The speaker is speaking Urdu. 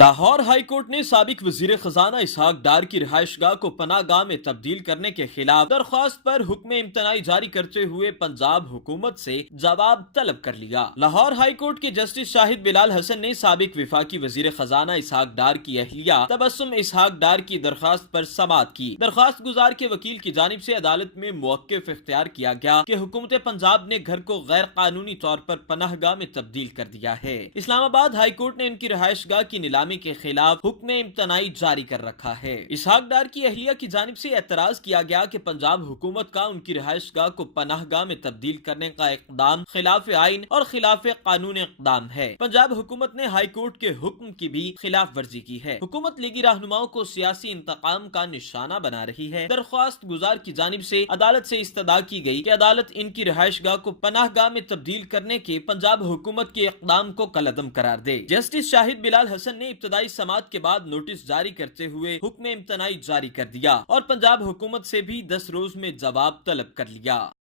لاہور ہائی کورٹ نے سابق وزیر خزانہ اسحاق ڈار کی رہائش گاہ کو پناہ گاہ میں تبدیل کرنے کے خلاف درخواست پر حکم امتناعی جاری کرتے ہوئے پنجاب حکومت سے جواب طلب کر لیا۔ لاہور ہائی کورٹ کے جسٹس شاہد بلال حسن نے سابق وفاقی وزیر خزانہ اسحاق ڈار کی اہلیہ تبسم اسحاق ڈار کی درخواست پر سماعت کی۔ درخواست گزار کے وکیل کی جانب سے عدالت میں موقف اختیار کیا گیا کہ حکومت پنجاب نے گھر کو غیر قانونی طور پر پناہ گاہ میں تبدیل کر دیا ہے۔ اسلام آباد ہائی کورٹ نے ان کی رہائش گاہ کی نیلامی کے خلاف حکم امتناعی جاری کر رکھا ہے۔ اسحاق ڈار کی اہلیہ کی جانب سے اعتراض کیا گیا کہ پنجاب حکومت کا ان کی رہائش گاہ کو پناہ گاہ میں تبدیل کرنے کا اقدام خلاف آئین اور خلاف قانون اقدام ہے۔ پنجاب حکومت نے ہائی کورٹ کے حکم کی بھی خلاف ورزی کی ہے۔ حکومت لیگی رہنماؤں کو سیاسی انتقام کا نشانہ بنا رہی ہے۔ درخواست گزار کی جانب سے عدالت سے استدعا کی گئی کہ عدالت ان کی رہائش گاہ کو پناہ گاہ میں تبدیل کرنے کے پنجاب حکومت کے اقدام کو کالعدم قرار دے۔ جسٹس شاہد بلال حسن نے ابتدائی سماعت کے بعد نوٹس جاری کرتے ہوئے حکم امتناعی جاری کر دیا اور پنجاب حکومت سے بھی 10 روز میں جواب طلب کر لیا۔